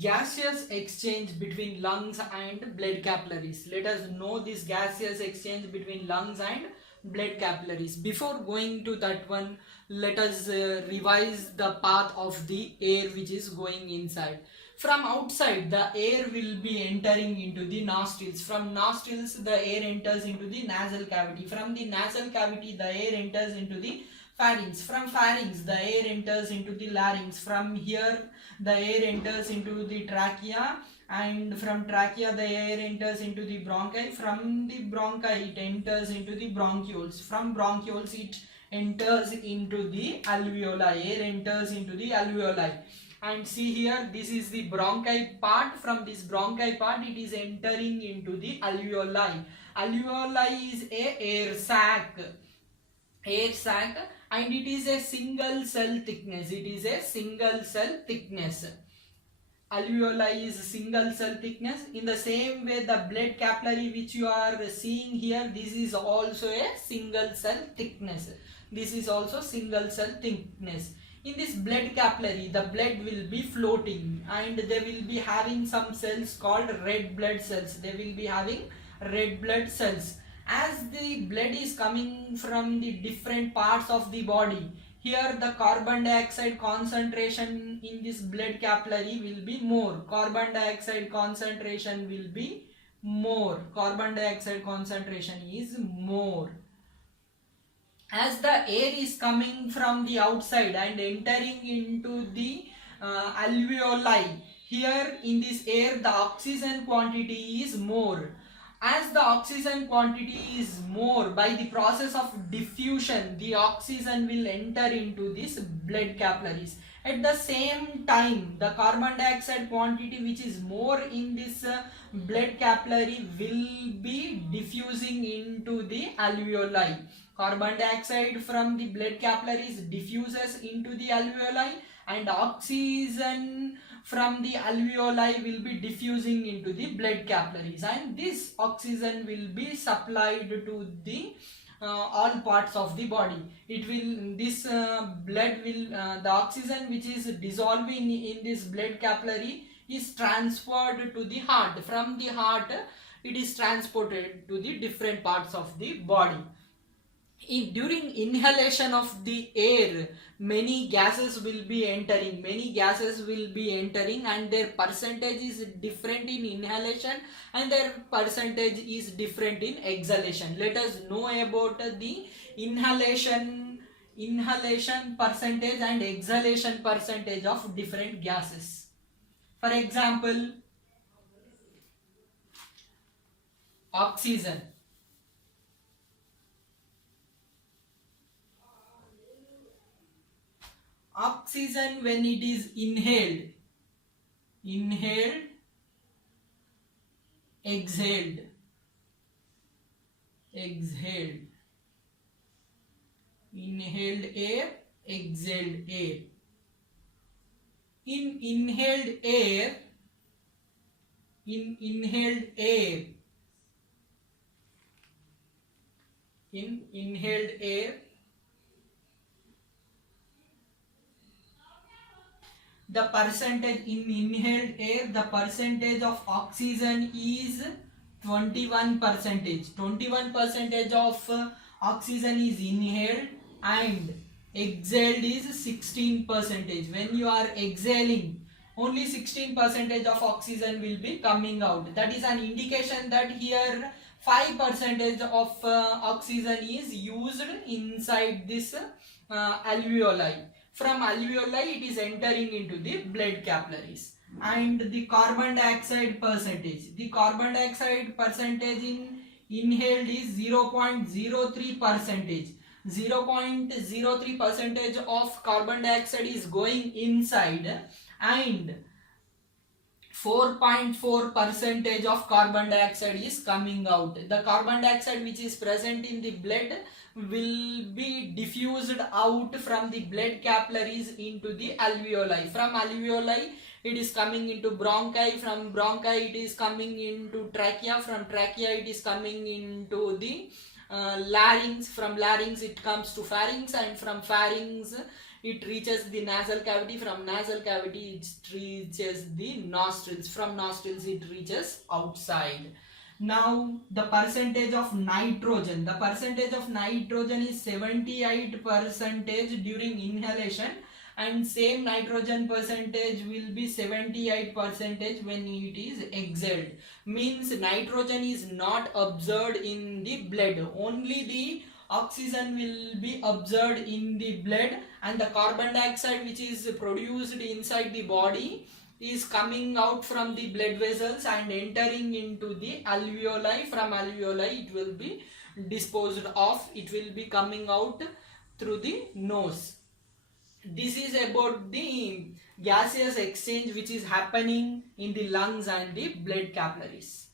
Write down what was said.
gaseous exchange between lungs and blood capillaries. Let us know this gaseous exchange between lungs and blood capillaries. Before going to that one, let us revise the path of the air which is going inside. From outside, the air will be entering into the nostrils. From nostrils, the air enters into the nasal cavity. From the nasal cavity, the air enters into the pharynx. From pharynx, the air enters into the larynx. From here, the air enters into the trachea, and from trachea the air enters into the bronchi. From the bronchi it enters into the bronchioles. From bronchioles it enters into the alveoli. Air enters into the alveoli. And see here, this is the bronchi part. From this bronchi part it is entering into the alveoli. Alveoli is a air sac. Air sac, and it is a single cell thickness. It is a single cell thickness. Alveoli is single cell thickness. In the same way, the blood capillary which you are seeing here, this is also a single cell thickness. This is also single cell thickness. In this blood capillary, the blood will be floating, and they will be having some cells called red blood cells. They will be having red blood cells. As the blood is coming from the different parts of the body, here the carbon dioxide concentration in this blood capillary will be more. Carbon dioxide concentration will be more. Carbon dioxide concentration is more. As the air is coming from the outside and entering into the alveoli, here in this air the oxygen quantity is more. As the oxygen quantity is more, by the process of diffusion, the oxygen will enter into these blood capillaries. At the same time, the carbon dioxide quantity which is more in this blood capillary will be diffusing into the alveoli. Carbon dioxide from the blood capillaries diffuses into the alveoli, and oxygen from the alveoli will be diffusing into the blood capillaries, and this oxygen will be supplied to the all parts of the body. It will, this blood will, the oxygen which is dissolving in this blood capillary is transferred to the heart. From the heart it is transported to the different parts of the body. During inhalation of the air, many gases will be entering, and their percentage is different in inhalation and their percentage is different in exhalation. Let us know about the inhalation percentage and exhalation percentage of different gases. For example, oxygen. Oxygen, when it is inhaled, exhaled, inhaled air, exhaled air. In inhaled air, the percentage in inhaled air, the percentage of oxygen is 21%. 21% of oxygen is inhaled and exhaled is 16%. When you are exhaling, only 16% of oxygen will be coming out. That is an indication that here 5% of oxygen is used inside this alveoli. From alveoli it is entering into the blood capillaries. And the carbon dioxide percentage. The carbon dioxide percentage in inhaled is 0.03%. 0.03% of carbon dioxide is going inside, and 4.4% of carbon dioxide is coming out. The carbon dioxide which is present in the blood will be diffused out from the blood capillaries into the alveoli. From alveoli it is coming into bronchi. From bronchi it is coming into trachea. From trachea it is coming into the larynx. From larynx it comes to pharynx, and from pharynx it reaches the nasal cavity. From nasal cavity it reaches the nostrils. From nostrils it reaches outside. Now the percentage of nitrogen, is 78% during inhalation, and same nitrogen percentage will be 78% when it is exhaled. Means nitrogen is not absorbed in the blood, only the oxygen will be absorbed in the blood, and the carbon dioxide which is produced inside the body is coming out from the blood vessels and entering into the alveoli. From alveoli it will be disposed of, it will be coming out through the nose. This is about the gaseous exchange which is happening in the lungs and the blood capillaries.